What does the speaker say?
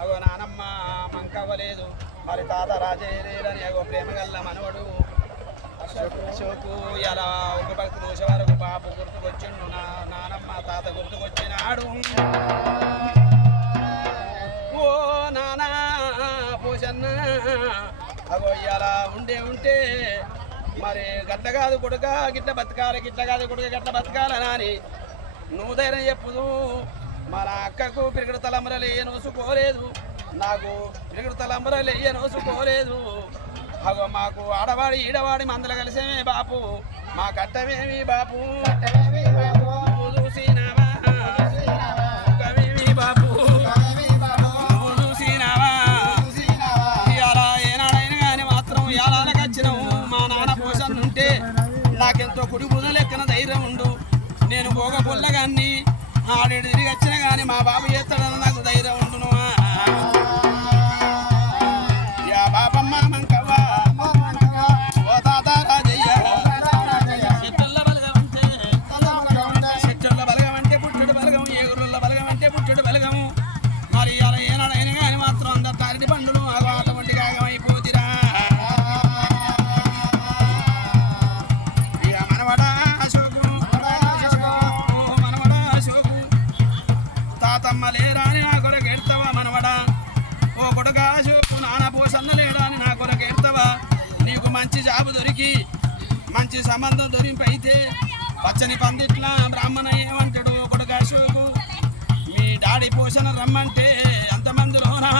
అగో నానమ్మ మంకవ్వలేదు మరి తాత రాజేరేలని అగో ప్రేమగల్ల మనవడు అశోకు ఇలా ఒక భక్తి దోష వరకు బాబు గుర్తుకొచ్చిండు నానమ్మ తాత గుర్తుకొచ్చినాడు ఓ నానా పోషన్న అగో ఇలా ఉంటే మరి గట్ల కాదు కొడుక గిట్ల బతకాలి గిట్ల కాదు కొడుక గట్ల బతకాలని అని నువ్వు ధైర్యం చెప్పుదు మన అక్కకు పిరిగడు తలంబరలు ఏ నోసుకోలేదు నాకు పిరిగడు తలంబరలు ఏ నోసుకోలేదు అగో మాకు ఆడవాడి ఈడవాడి మందలు కలిసేమే బాపు మా కట్టమేమి బాపు చూసినావా బాపు చూసినావా ఇలా ఏనాడైనా కానీ మాత్రం ఇలాలకు వచ్చినావు మా నాన్న పోషణ ఉంటే నాకెంతో కుడి బుధ లెక్కన ధైర్యం ఉండు నేను పోగ పొల్లగాన్ని ఆడేడు తిరిగి వచ్చినా కానీ మా బాబు చేస్తాడని నాకు ధైర్యం ఉండును యా బాబమ్మ మంకవ్వ ఓ తాత రాజయ్య చెట్టుల బలగం అంటే పుట్టుడు బలగం ఏగురుల బలగం అంటే పుట్టుడు బలగము మరి అలా ఏనాడైనా కానీ మాత్రం అందరు తారిడి పండులు అటువంటి కాగమైపోతిరా మనవడా అశోకు మనవడా అశోకు తాతమ్మ లేరాని నా కొరకు ఎడతావా మనవడా ఓ కొడుక అశోకు నాన్న పోసన్న లేడాని నా కొరకు ఎడతావా నీకు మంచి జాబు దొరికి మంచి సంబంధం దొరికిపోయితే పచ్చని పందిట్ల బ్రాహ్మణ ఏమంటాడు కొడుక అశోకు మీ డాడీ పోషణ రమ్మంటే ఎంతమందిలోనా